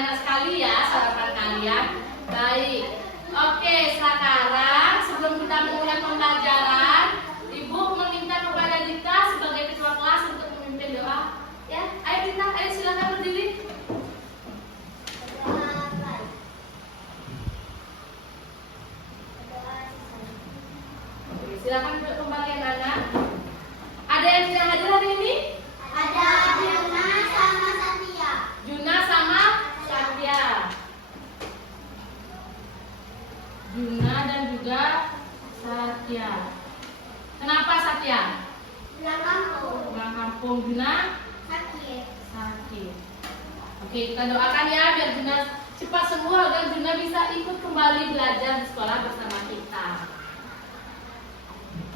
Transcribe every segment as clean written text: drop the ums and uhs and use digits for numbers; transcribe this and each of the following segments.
anak-anak sekali ya sarapan kalian. Baik. Oke, sekarang sebelum kita memulai pembelajaran, Ibu meminta kepada Dita sebagai ketua kelas untuk memimpin doa. Ya, ayo Dita, ayo silakan berdiri. Silakan duduk kembali anak-anak. Ada yang tidak hadir hari ini? Ada Juna sama Satya. Juna sama Satya. Juna dan juga Satya. Kenapa Satya? Pulang kampung. Pulang kampung. Juna Sakit. sakit. Oke, kita doakan ya biar Juna cepat sembuh agar Juna bisa ikut kembali belajar di sekolah bersama kita.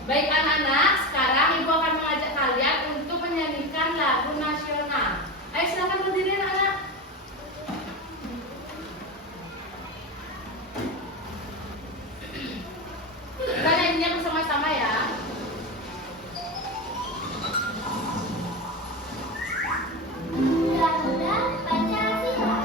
Baik anak-anak, sekarang Ibu akan mengajak kalian untuk menyanyikan lagu nasional. Ayo silakan berdiri anak-anak. Kita nyanyinya bersama-sama ya. Mudah-mudah Pancasila.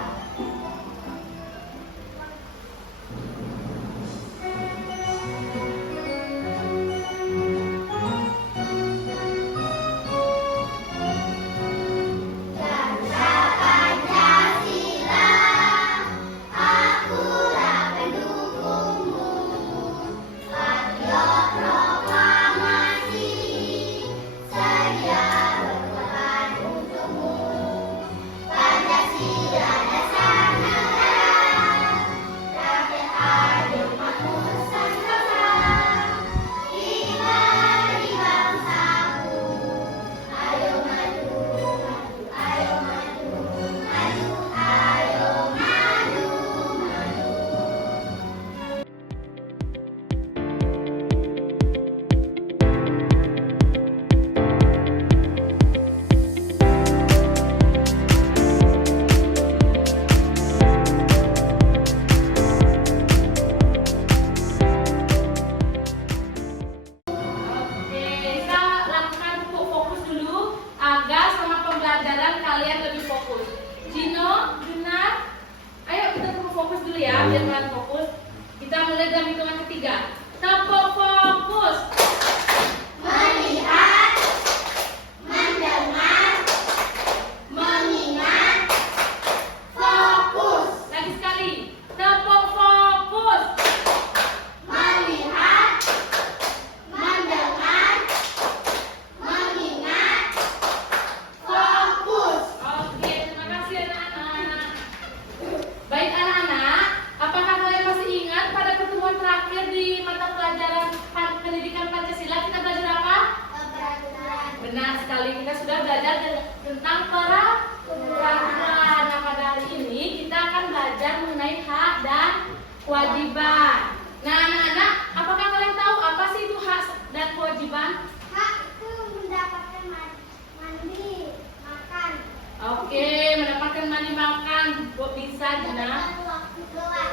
Oke, kita lakukan fokus dulu agar sama pembelajaran kalian lebih fokus. Gino, Juna, ayo kita fokus dulu ya biar kalian fokus. Kita mulai dari hitungan ketiga. Tepuk fokus. Melihat, mendengar, mengingat, fokus. Lagi sekali. Tepuk fokus. Melihat, mendengar, mengingat, fokus. Oke, terima kasih anak-anak. Baik anak-anak, apakah kalian masih ingat pada pertemuan terakhir di mata pelajaran pendidikan Pancasila kita belajar apa? Keperaturan. Benar sekali, kita sudah belajar tentang peraturan. Nah, pada hari ini kita akan belajar mengenai hak dan kewajiban. Nah, anak-anak, apakah kalian tahu apa sih itu hak dan kewajiban? Hak itu mendapatkan mandi, makan. Oke, mendapatkan mandi makan, bisa Juna. Mendapatkan waktu keluar.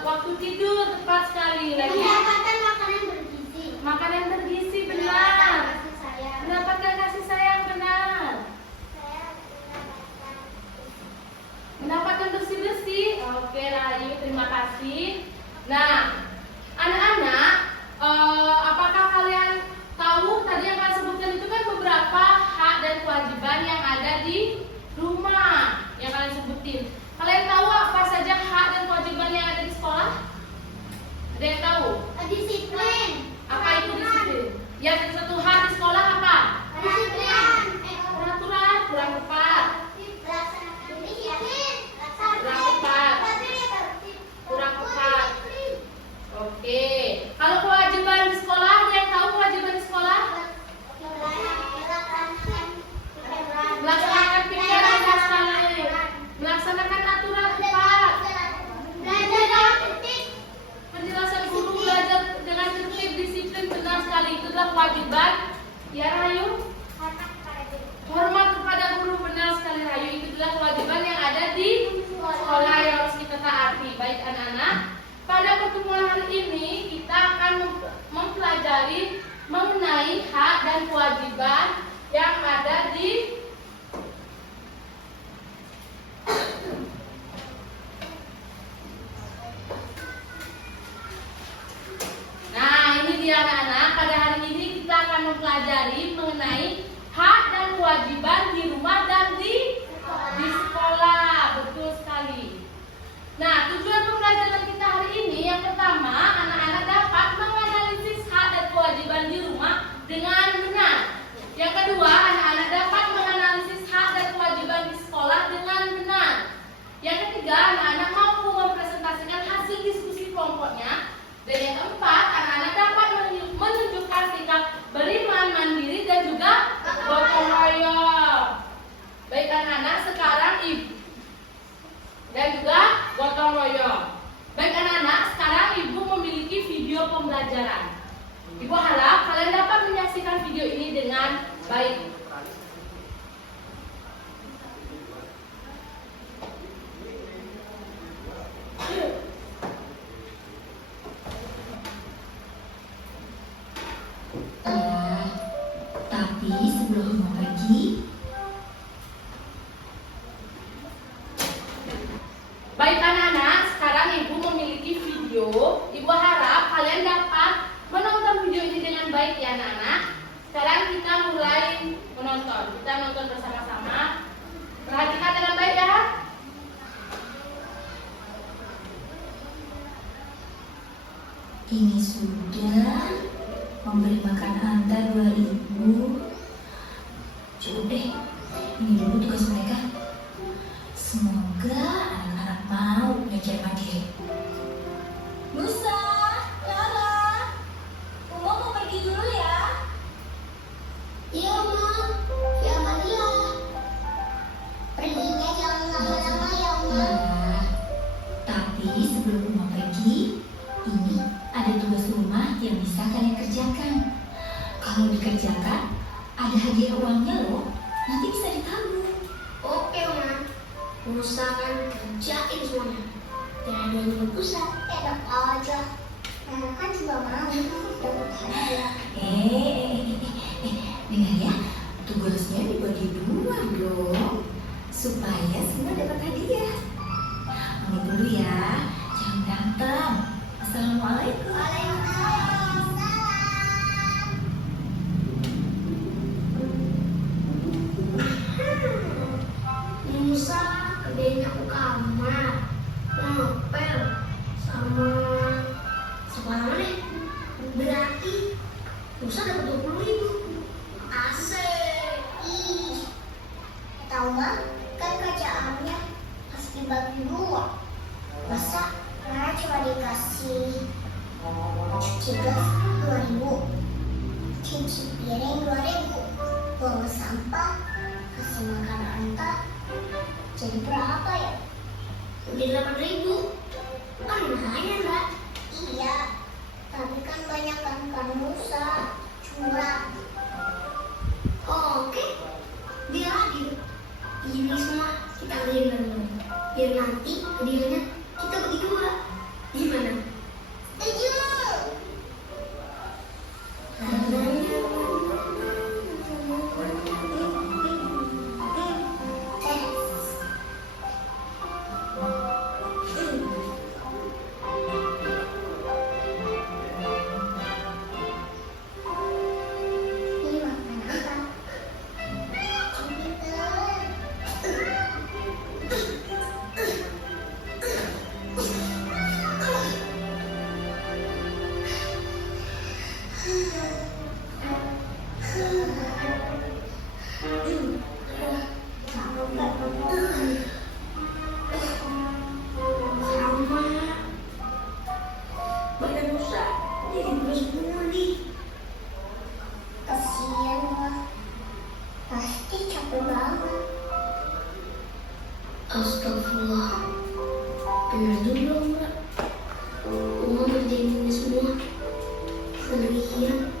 Waktu tidur, tepat sekali lagi. Mendapatkan makanan bergizi. Makanan bergizi, Mendapatkan benar. kasih sayang. Mendapatkan kasih sayang, benar. Saya Mendapatkan bersih-bersih. Oke, Rayu, terima kasih. Nah, anak-anak, apakah kalian tahu tadi yang kalian sebutkan itu kan beberapa hak dan kewajiban yang ada di rumah yang kalian sebutin. Kalian tahu apa saja hak dan kewajiban yang ada di sekolah? Ada yang tahu? disiplin. Apa itu disiplin? Yang satu hak di sekolah apa? Peraturan. Peraturan, kurang tepat. Kurang tepat. Kurang tepat. Oke. Kalau kewajiban di sekolah, ada yang tahu kewajiban di sekolah? Melaksanakan pikiran dan sekali. Melaksanakan aturan tepat. Penjelasan guru belajar dengan tertib, disiplin, benar sekali. Itu adalah kewajiban. Ya Rayu? Hormat kepada guru, benar sekali Rayu. Itu adalah kewajiban yang ada di sekolah yang harus kita taati. Baik anak-anak, pada pertemuan hari ini kita akan mempelajari mengenai hak dan kewajiban yang ada di gotong royong. Baik anak-anak, sekarang Ibu memiliki video pembelajaran. Ibu harap kalian dapat menyaksikan video ini dengan baik. Tapi sebelum mau pergi, Baik anak-anak, sekarang Ibu memiliki video. Ibu harap kalian dapat menonton video ini dengan baik ya anak-anak. Sekarang kita mulai menonton. Kita nonton bersama-sama. Perhatikan dengan baik ya. ini sudah memberi makan antar 2000. Cukup deh, ini dulu tugas mereka. Semoga anak-anak mau belajar mandiri. Musa, Lara, Uma mau pergi dulu ya. Iya, Ma. Ya, Maria. Perginya jangan lama-lama ya, Ma. Nah, tapi sebelum Uma pergi, ini ada tugas rumah yang bisa kalian kerjakan. Kalau dikerjakan, ada hadiah uangnya loh. Nanti bisa ditabung. Oke, Ma. Usahakan kerjain semuanya. Jangan ada yang pusat. Enak aja. Nah, kan juga mau dapat hadiah. Dengar ya, tugasnya dibagi 2 dong, supaya semua dapat hadiah. Pamit dulu ya, jangan berantem. Assalamualaikum. Waalaikumsalam. Musa kerjain aku kamar, ngepel, sama sekolah deh. Berarti Musa dapat 20.000. Asik. Ih, tahu nggak? Kan kerjaannya harus dibagi 2. Masa Rara cuma dikasih cuci gas 2.000, cuci piring 2.000, buang sampah, kasih makan antar, jadi berapa ya? Udah 8.000. Kan lumayan lah. Iya, tapi kan banyak kan Musa curang. Oke, biar adil. Ini semua kita beliin dulu, biar nanti hadiahnya kita bagi 2. Gimana? Setuju. Ini makan apa? Sama badan Musa jadi terus pulih. Kasian lah, pasti capek banget. Astagfirullah, bener dulu Mbak. Uma ngerjain ini semua sendirian.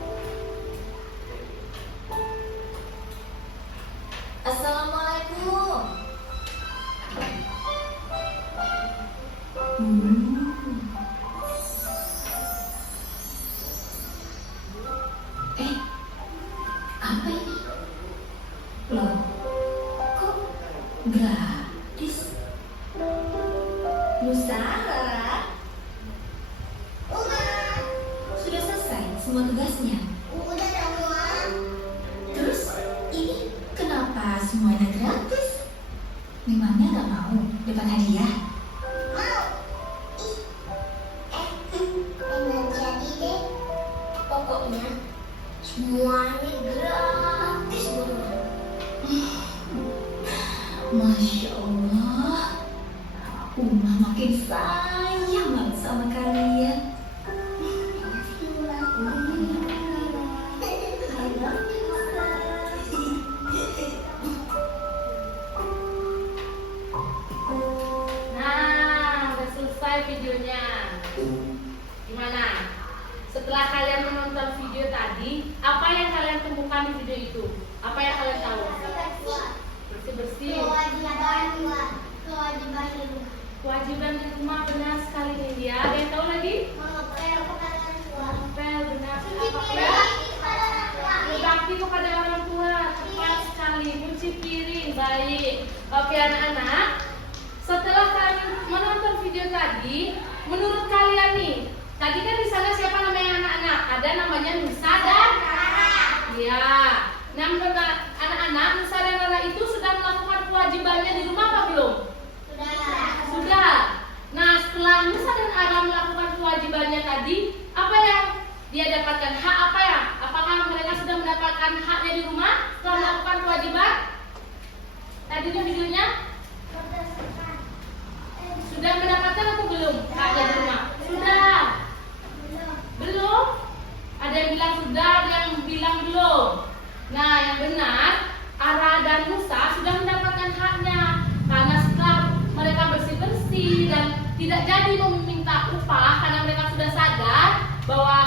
Assalamualaikum. Apa ini? Loh, kok gratis? Musa, Lara, Uma, sudah selesai semua tugasnya? udah dong Uma. Terus ini kenapa semuanya gratis? Memangnya nggak mau dapat hadiah? Mau? Ih, emang jadi deh. Pokoknya semuanya gratis buat Uma. Masya Allah, Uma makin sayang banget sama kalian. Nah, udah selesai. setelah kalian menonton video tadi, apa yang kalian temukan di video itu? Apa yang kalian tahu? Bersih-bersih. Kewajiban di rumah, benar sekali nih ya. Ada yang tahu lagi? Ngepel, benar. Berbakti kepada orang tua, tepat sekali. Cuci piring, baik. Oke anak-anak, setelah kalian menonton video tadi, menurut kalian nih, tadi kan di sana siapa namanya anak-anak? Ada namanya Nusa dan Rara. Ya. Nah, anak-anak, Nusa dan Rara itu sudah melakukan kewajibannya di rumah apa belum? Sudah. Nah, setelah Nusa dan Rara melakukan kewajibannya tadi, apa yang dia dapatkan? Hak apa ya? Apakah mereka sudah mendapatkan haknya di rumah setelah melakukan kewajiban? Tadi di videonya sudah mendapatkan atau belum haknya di rumah? Sudah. Belum? Ada yang bilang sudah, ada yang bilang belum. Nah, yang benar, Ara dan Nusa sudah mendapatkan haknya karena setelah mereka bersih-bersih dan tidak jadi meminta upah karena mereka sudah sadar bahwa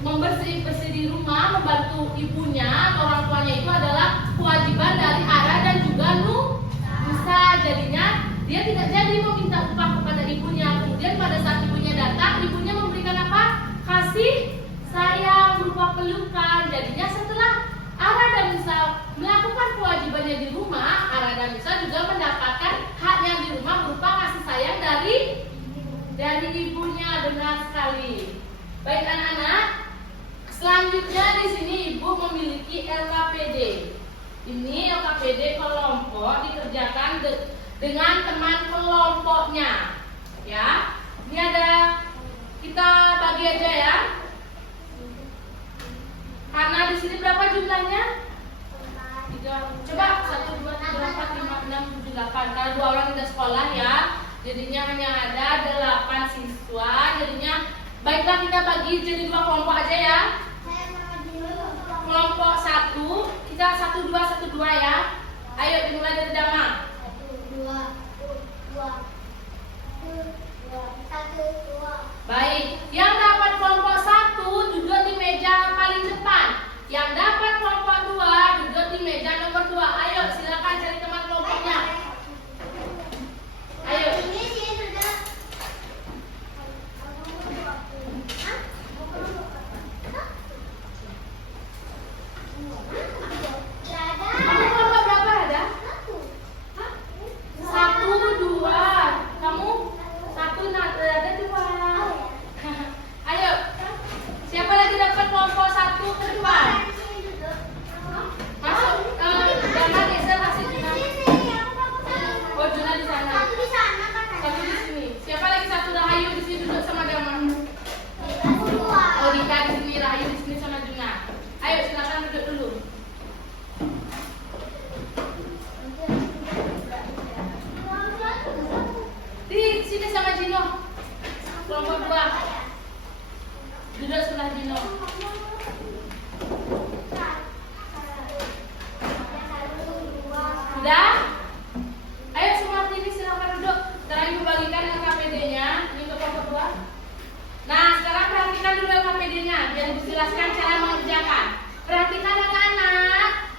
membersih-bersih di rumah, membantu ibunya, orang tuanya itu adalah kewajiban dari Ara dan juga Nusa. Jadinya dia tidak jadi meminta upah kepada ibunya. Kemudian pada saat ibunya datang, ibunya memberikan apa? Kasih sayang berupa pelukan. Jadinya setelah Ara dan Nusa melakukan kewajibannya di rumah, Ara dan Nusa juga mendapatkan haknya di rumah berupa kasih sayang dari ibunya. Benar sekali. Baik anak-anak, selanjutnya di sini ibu memiliki LKPD. Ini LKPD kelompok dikerjakan dengan teman kelompoknya. Ya, ini ada, kita bagi aja ya. Karena di sini berapa jumlahnya? 3. Coba 1, 2, 3, 4, 5, 6, 7, 8. Karena 2 orang tidak sekolah ya, jadinya hanya ada 8 siswa. Jadinya baiklah kita bagi jadi 2 kelompok aja ya. Kelompok 1, kita 1, 2, 1, 2 ya. Ayo dimulai dari Dama. 1. Baik, yang dapat kelompok 1 duduk di meja paling depan. Yang dapat kelompok 2 duduk di meja nomor 2. Ayo silakan cari teman kelompoknya. Ayo. Kamu kelompok berapa ada? 1, 2. Kamu 1, nah ada 2. Ayo. Siapa lagi dapat kelompok 1 ke 2? Masuk. Jangan geser kasih Juna. Oh Juna di sana. 1 di sini. Siapa lagi 1? Rahayu di sini duduk sama Dama. Oh Dika di sini, Rahayu di sini sama Juna. Ayo silakan duduk dulu. Di sini sama Jino. Kelompok 2. Duduk sebelah Jino. Sudah? Ayo semua ini silakan duduk. Sekarang ibu bagikan LKPD-nya. Ini untuk kelompok 2. Nah, sekarang perhatikan dulu LKPD-nya biar dijelaskan cara mengerjakan. Perhatikan anak-anak.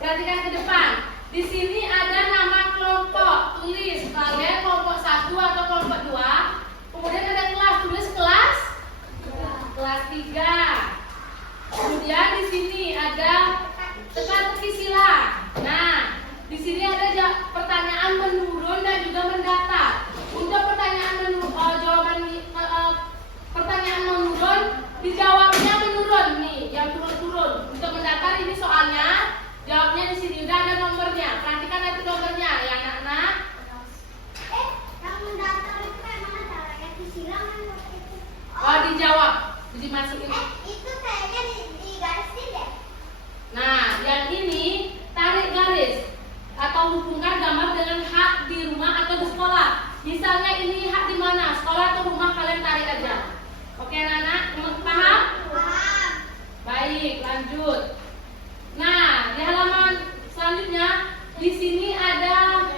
Perhatikan ke depan. Di sini ada nama kelompok. Tulis kalian kelompok 1 atau kelompok 2. Kemudian ada kelas. Tulis kelas 3. Kemudian di sini ada teka-teki sila. Nah, di sini ada pertanyaan menurun dan juga mendatar. Untuk pertanyaan pertanyaan menurun dijawabnya menurun nih, yang turun-turun. Untuk mendatar ini soalnya jawabnya di sini udah ada nomornya. Perhatikan nanti nomornya ya anak-anak. Yang mendatar itu memang caranya disilang. Oh dijawab, dimasukin. Itu kayaknya di garisin deh. Nah, yang ini tarik garis atau hubungkan gambar dengan hak di rumah atau di sekolah. Misalnya ini hak di mana? Sekolah atau rumah, kalian tarik aja. Oke anak-anak, paham? Paham. Baik, lanjut. Nah, di halaman selanjutnya di sini ada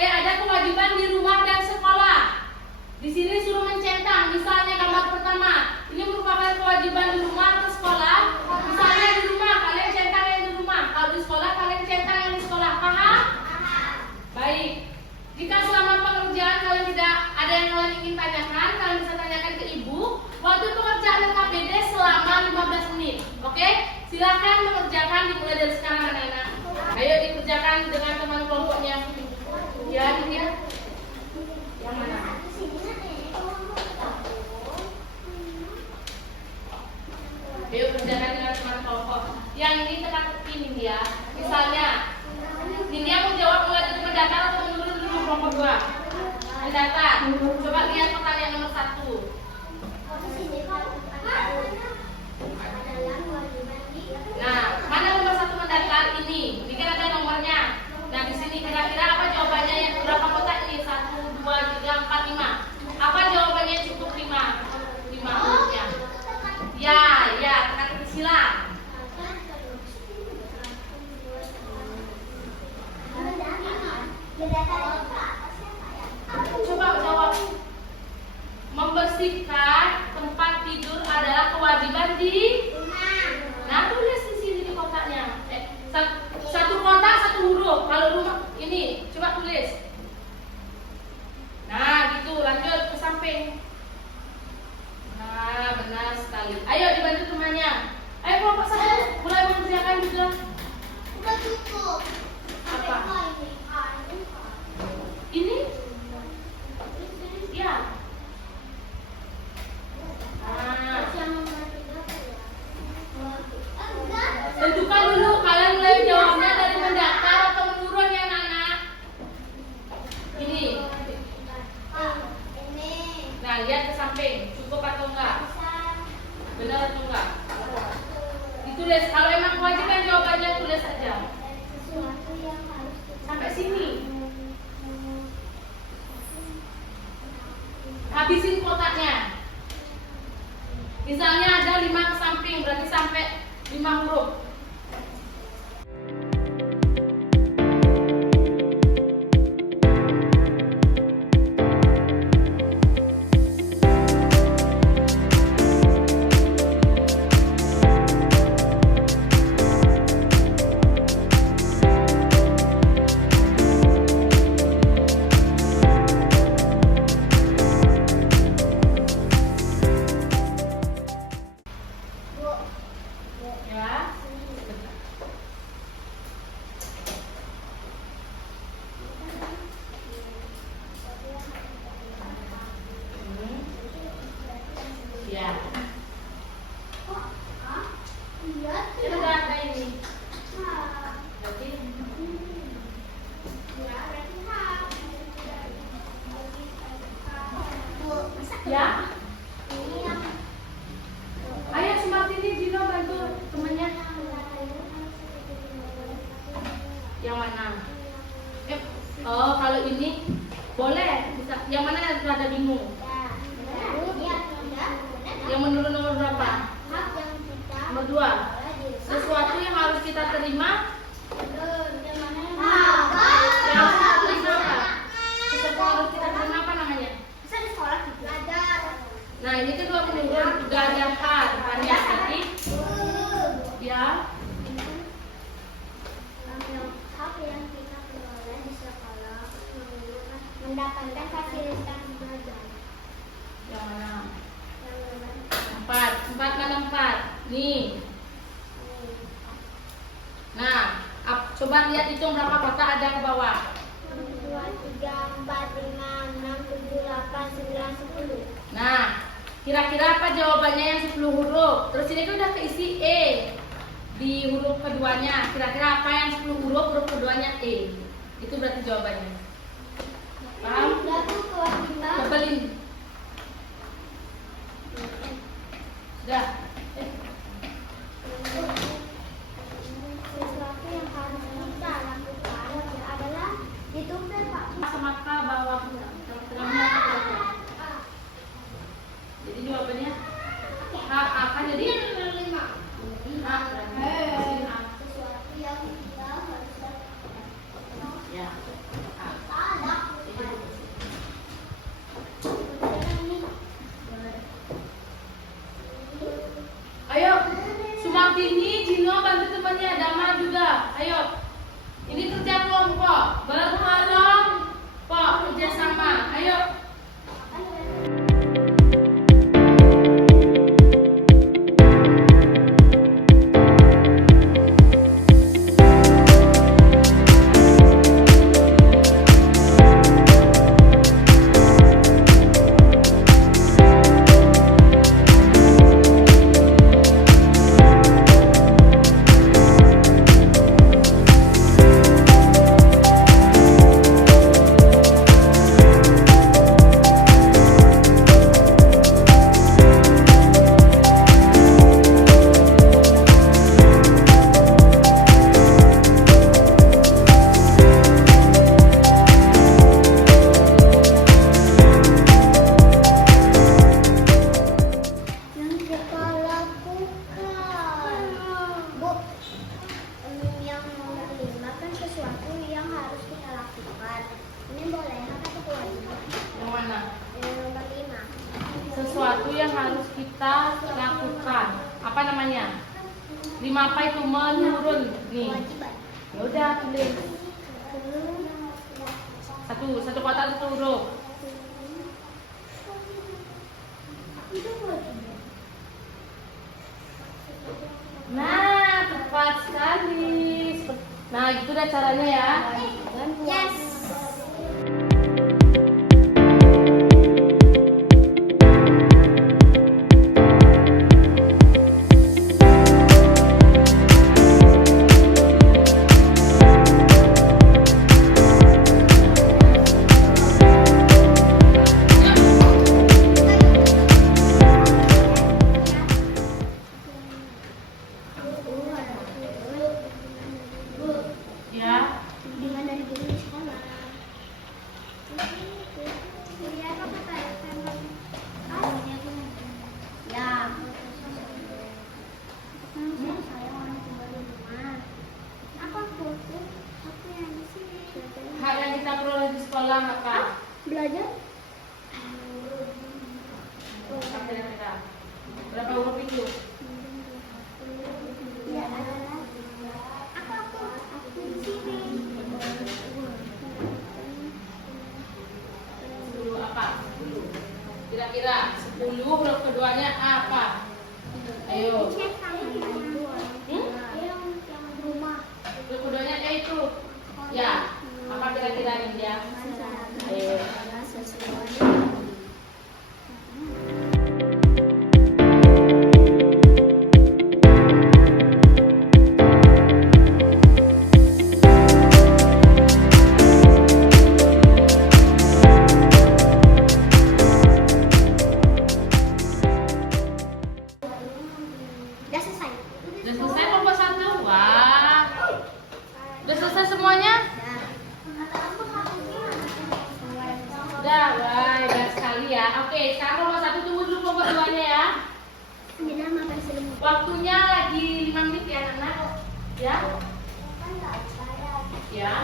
ada kewajiban di rumah dan sekolah. Di sini suruh mencentang. Misalnya gambar pertama, ini merupakan kerjakan dengan teman kelompoknya. Ya, ini dia. Yang mana? Ayo kerjakan dengan teman kelompok. Yang ini tekan ini dia. Misalnya, dia mau jawab mulai dari mendatar atau menurun dulu kelompok 2. Mendatar. Coba lihat pertanyaan nomor 1. Nah, mana nomor 1 mendatar ini? Ini kan ada nomornya. Nah, di sini kira-kira apa jawabannya yang berapa kotak ini? 1, 2, 3, 4, 5. Apa jawabannya yang cukup 5? 5 hurufnya. Ya, tekan silang. Coba jawab. Membersihkan tempat tidur adalah kewajiban di. Nah, tulis di sini di kotaknya. Satu kotak, satu huruf. Kalau rumah ini, coba tulis. Nah, gitu. Lanjut ke samping. Nah, benar sekali. Ayo dibantu temannya. Ayo kelompok 1 mulai mengerjakan juga. Udah cukup. Apa? Ini? Ya. Nah, tentukan dulu kalian mulai jawabnya dari mendatar atau menurun ya anak-anak. Ini. Nah, lihat ke samping. Cukup atau enggak? Benar atau enggak? Ditulis. Kalau emang kewajiban jawabannya tulis saja. Sampai sini. Habisin kotaknya. Misalnya ada 5 ke samping, berarti sampai 5 huruf. Ya. Ya. Kita udah ada ini. Berarti ya. Ayo Sumartini, Dino bantu temennya. Yang mana? Oh, kalau ini boleh bisa. Yang mana rada bingung? Yang menurun nomor berapa? Nomor 2. Sesuatu yang harus kita terima. Yang harus terima apa? Sesuatu yang harus kita terima apa namanya? Nah, ini kedua menurun, juga ada hal depannya. Jadi, ya. Mendapatkan fasilitas belajar. Yang mana? 4. 4 mana 4? Nih. Nah, coba lihat hitung berapa kotak ada ke bawah. 1, 2, 3, 4, 5, 6, 7, 8, 9, 10. Nah, kira-kira apa jawabannya yang 10 huruf? Terus ini kan udah keisi E di huruf keduanya. Kira-kira apa yang 10 huruf keduanya E? Itu berarti jawabannya. Paham? Tebelin. Sudah. Sesuatu yang harus kita lakukan adalah ditumpil Pak. Maka bawah tengahnya. Jadi jawabannya H akan jadi H. Sesuatu yang kita harus lakukan. Ya. Ayo, Sumartini, Dino bantu temannya, Dama juga. Ayo, ini kerja kelompok, berkelompok, kerjasama. Ayo. Apa namanya? 5 apa itu? Menurun. Nih. Kewajiban. Ya udah tulis. Satu kotak satu huruf. Nah, tepat sekali. Nah, gitu dah caranya ya. Yes. Ya. Bimbingan dari guru di sekolah. Ya. Saya orang tinggal di rumah. Apa foto? Aku yang di sini. Hal yang kita peroleh di sekolah apa? Belajar. Apa kira-kira? Berapa huruf itu? Ya. Aku di sini. 10 apa? 10. Kira-kira 10 huruf keduanya apa? Ayo. Rumah. Huruf keduanya itu. Ya. Apa kira-kira ini dia? Ayo. Udah selesai. Udah selesai kelompok 1? Wah. Udah selesai semuanya? Udah, wah, hebat sekali ya. Oke, sekarang kelompok 1 tunggu dulu kelompok 2-nya ya. Waktunya lagi 5 menit ya, anak-anak. Ya? Ya.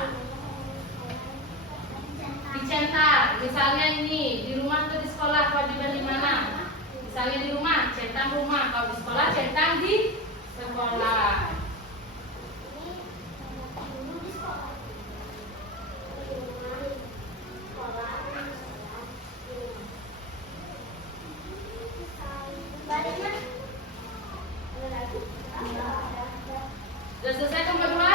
Dicetak. Misalnya ini, di rumah atau di sekolah, kewajiban di mana? Misalnya di rumah, centang rumah. Kalau di sekolah, centang di sekolah. Sudah selesai kelompok 2?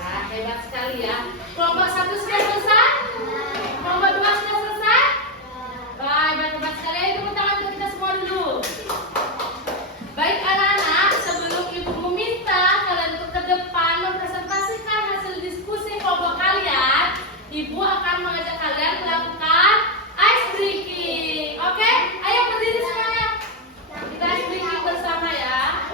Nah, hebat sekali ya. Kelompok 1 sudah selesai? Kelompok 2 sudah selesai? Wah, hebat sekali. Ayo tepuk tangan untuk kita semua dulu. Baik anak-anak, sebelum ibu meminta kalian untuk ke depan mempresentasikan hasil diskusi kelompok kalian, ibu akan mengajak kalian melakukan ice breaking. Oke? Ayo berdiri semuanya. Kita ice breaking bersama ya.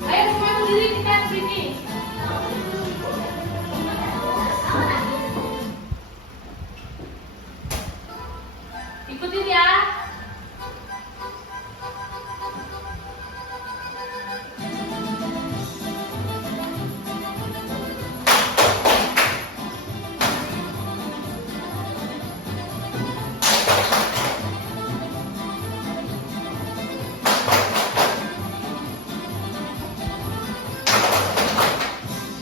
Ayo semua berdiri, kita ice breaking. Ikutin ya.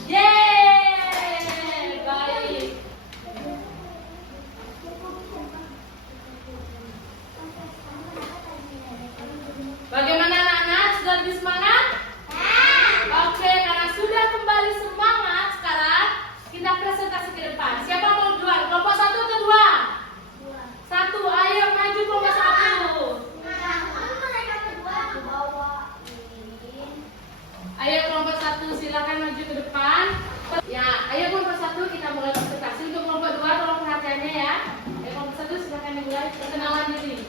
Yeay, baik. Bagaimana anak-anak? Sudah lebih semangat? Oke, karena sudah kembali semangat, sekarang kita presentasi ke depan. Siapa mau duluan? Kelompok 1 atau 2? 1, ayo maju kelompok 1. Ayo kelompok 1 silakan maju ke depan. Ya, ayo kelompok 1 kita mulai presentasi. Untuk kelompok 2 tolong perhatiannya ya. Ayo kelompok 1 silakan dimulai perkenalan diri.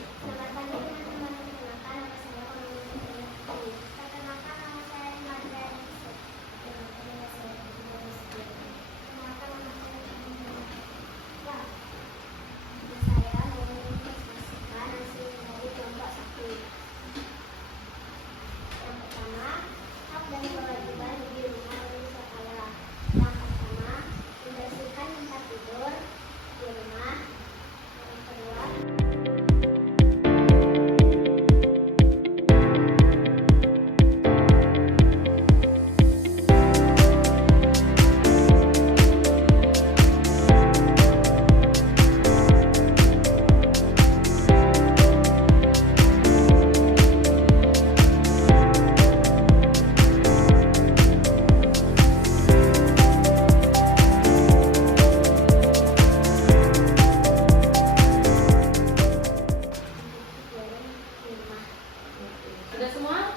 Sudah semua?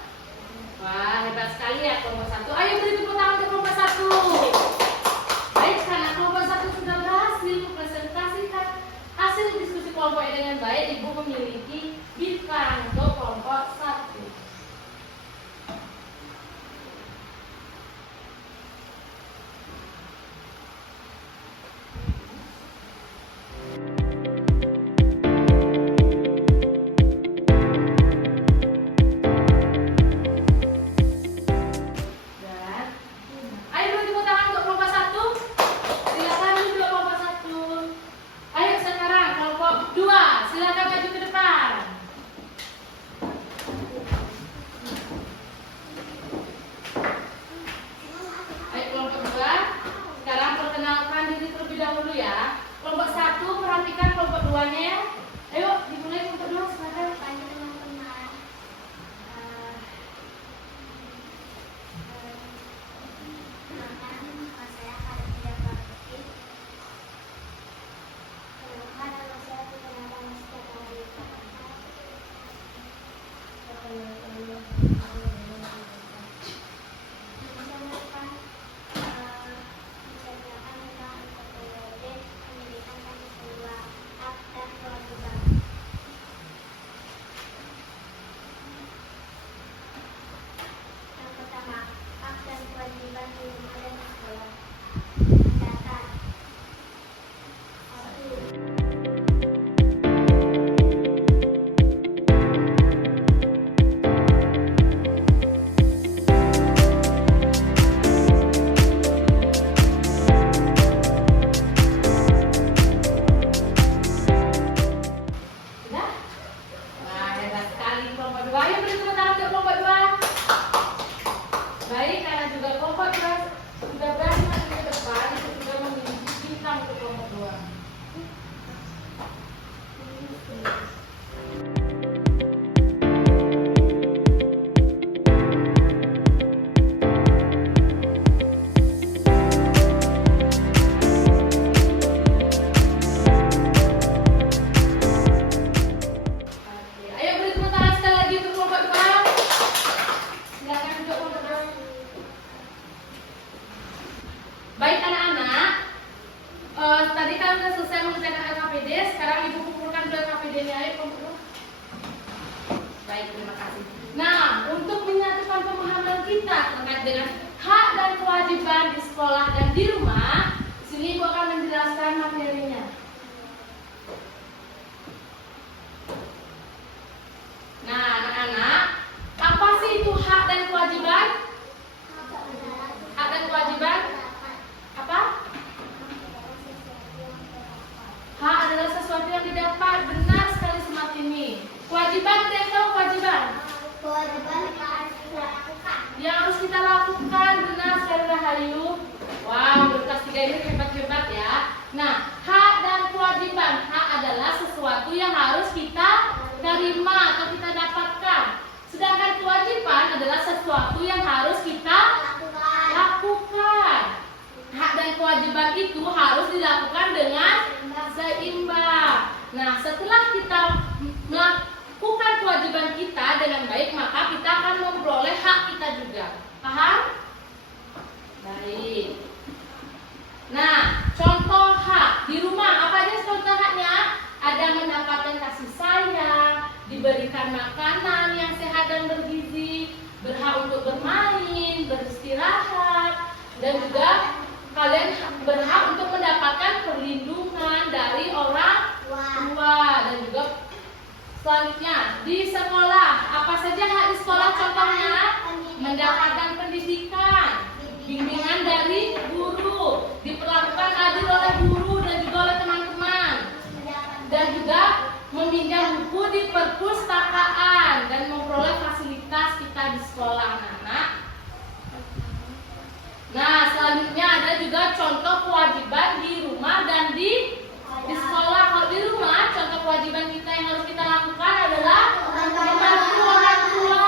Wah, hebat sekali ya kelompok 1. Ayo beri tepuk tangan untuk kelompok 1. Baik, karena kelompok 1 sudah berhasil mempresentasikan hasil diskusi kelompoknya dengan baik, Ibu memiliki bintang untuk kelompok 1. Tadi kan sudah selesai mengerjakan LKPD, sekarang Ibu kumpulkan dua LKPD-nya. Ayo kumpul. Baik, terima kasih. Nah, untuk menyatukan pemahaman kita terkait dengan hak dan kewajiban di sekolah dan di rumah, di sini Ibu akan menjelaskan materinya. Nah, anak-anak, apa sih itu hak dan kewajiban? Hak dan kewajiban? Apa? Hak adalah sesuatu yang didapat. Benar sekali Smart ini. Kewajiban, kita tahu kewajiban? Kewajiban lakukan. Yang harus kita lakukan. Benar sekali Rahayu. Wow, berkelas 3 ini hebat-hebat ya. Nah, hak dan kewajiban. Hak adalah sesuatu yang harus kita terima atau kita dapatkan. Sedangkan kewajiban adalah sesuatu yang harus kita lakukan. Hak dan kewajiban itu harus dilakukan dengan seimbang. Nah, setelah kita melakukan kewajiban kita dengan baik, maka kita akan memperoleh hak kita juga. Paham? Baik. Nah, contoh hak di rumah, apa aja contoh haknya? Ada mendapatkan kasih sayang, diberikan makanan yang sehat dan bergizi, berhak untuk bermain, beristirahat, dan juga kalian berhak untuk mendapatkan perlindungan dari orang tua. Dan juga selanjutnya di sekolah, apa saja hak di sekolah? Contohnya mendapatkan pendidikan, bimbingan dari guru, diperlakukan adil oleh guru dan juga oleh teman-teman, dan juga meminjam buku di perpustakaan dan memperoleh fasilitas kita di sekolah, anak-anak. Nah, selanjutnya ada juga contoh kewajiban di rumah dan di sekolah. Kalau di rumah, contoh kewajiban kita yang harus kita lakukan adalah membantu orang tua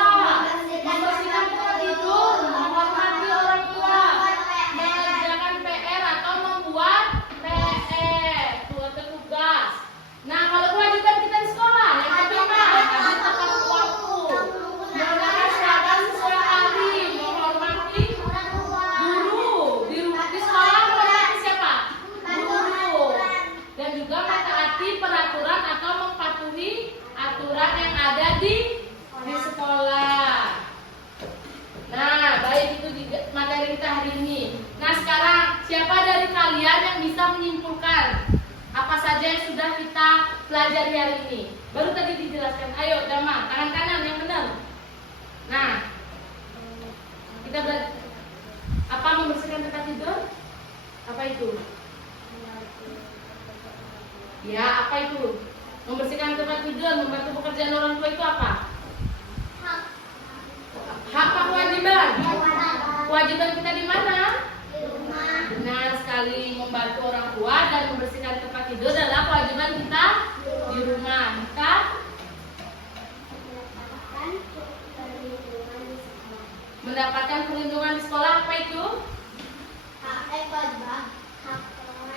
pelajari hari ini. Baru tadi dijelaskan. Ayo, Dama, tangan kanan yang benar. Nah, kita belajar apa membersihkan tempat tidur? Apa itu? Ya, apa itu? Membersihkan tempat tidur, membantu pekerjaan orang tua itu apa? Hak apa kewajiban? Kewajiban kita di mana? Benar sekali, membantu orang tua dan membersihkan tempat tidur adalah kewajiban kita di rumah. Kita mendapatkan perlindungan di sekolah. Apa itu?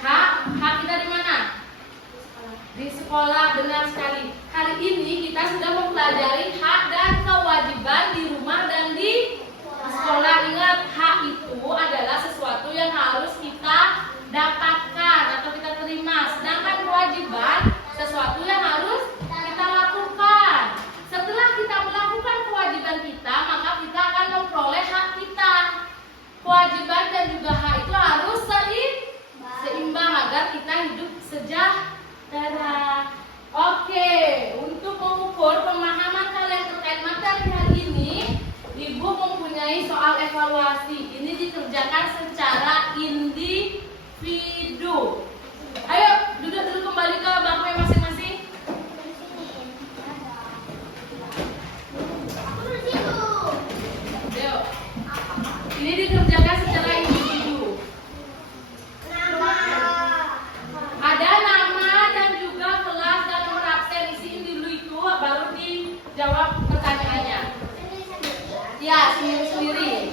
Hak kita di mana? Di sekolah, benar sekali. Hari ini kita sudah mempelajari hak dan kewajiban di rumah dan di sekolah. Ingat, hak itu adalah sesuatu yang harus kita dapatkan atau kita terima. Sedangkan kewajiban sesuatu yang harus kita lakukan. Setelah kita melakukan kewajiban kita, maka kita akan memperoleh hak kita. Kewajiban dan juga hak itu harus seimbang agar kita hidup sejahtera. Oke, untuk mengukur pemahaman kalian terkait materi hari ini, Ibu mempunyai soal evaluasi. Ini dikerjakan secara individu. Ayo, duduk dulu kembali ke bangku masing-masing. Ayo. Ini dikerjakan secara individu. Ada nama dan juga kelas dan nomor absen. Isiin dulu itu, baru dijawab pertanyaannya. Ya, sendiri-sendiri.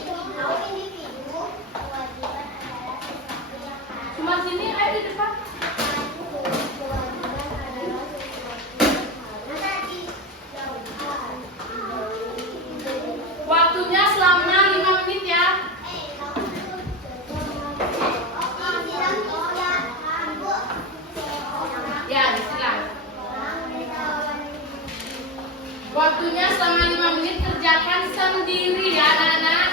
Cuma sini, ayo di depan. Waktunya selama 5 menit ya. Ya, silakan. Waktunya selama 5 menit, kerjakan sendiri ya anak-anak.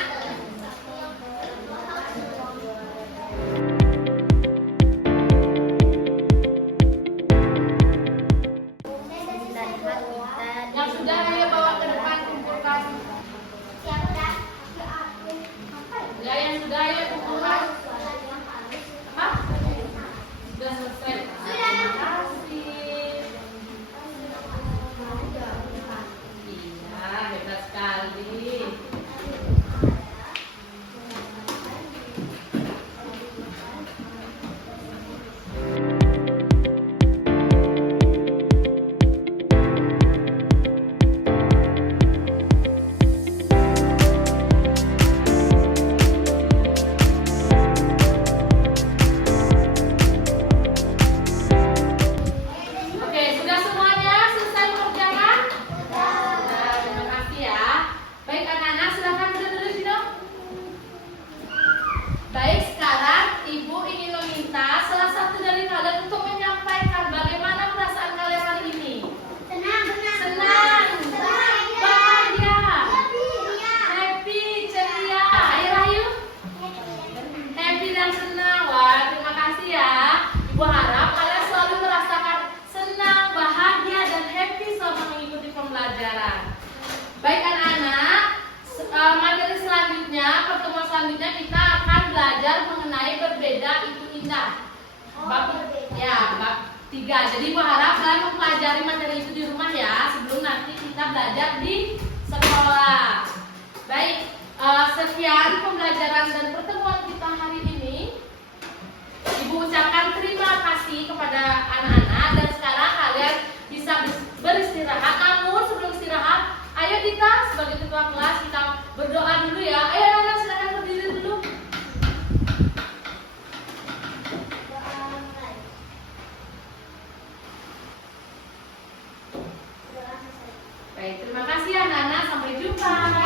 Yang sudah ayo bawa ke depan kumpulkan. Ya, yang sudah ayo kumpulkan. Apa? Sudah selesai. Terima kasih. Iya, hebat sekali. Oke, sudah semuanya selesai mengerjakan? Nah, terima kasih ya. Baik anak-anak, silakan duduk dulu di sini. Baik, sekarang Ibu ingin meminta salah satu dari kalian untuk menyampaikan bagaimana perasaan kalian hari ini. Senang, bahagia, happy, ceria. Ayo, ayo. Happy dan senang. Wah, terima kasih ya. Ibu harap kalian selalu merasakan senang, bahagia, dan happy selama mengikuti pembelajaran. Baik anak-anak, materi selanjutnya, pertemuan selanjutnya kita akan belajar mengenai berbeda itu indah. Bab 3. Jadi Ibu harap kalian mempelajari materi itu di rumah ya, sebelum nanti kita belajar di sekolah. Baik, sekian pembelajaran dan pertemuan kita hari ini. Ibu ucapkan terima kasih kepada anak-anak dan sekarang kalian bisa beristirahat. Namun sebelum istirahat, ayo kita sebagai ketua kelas kita berdoa dulu ya. Ayo anak-anak silakan berdiri dulu. Baik, terima kasih anak-anak. Sampai jumpa.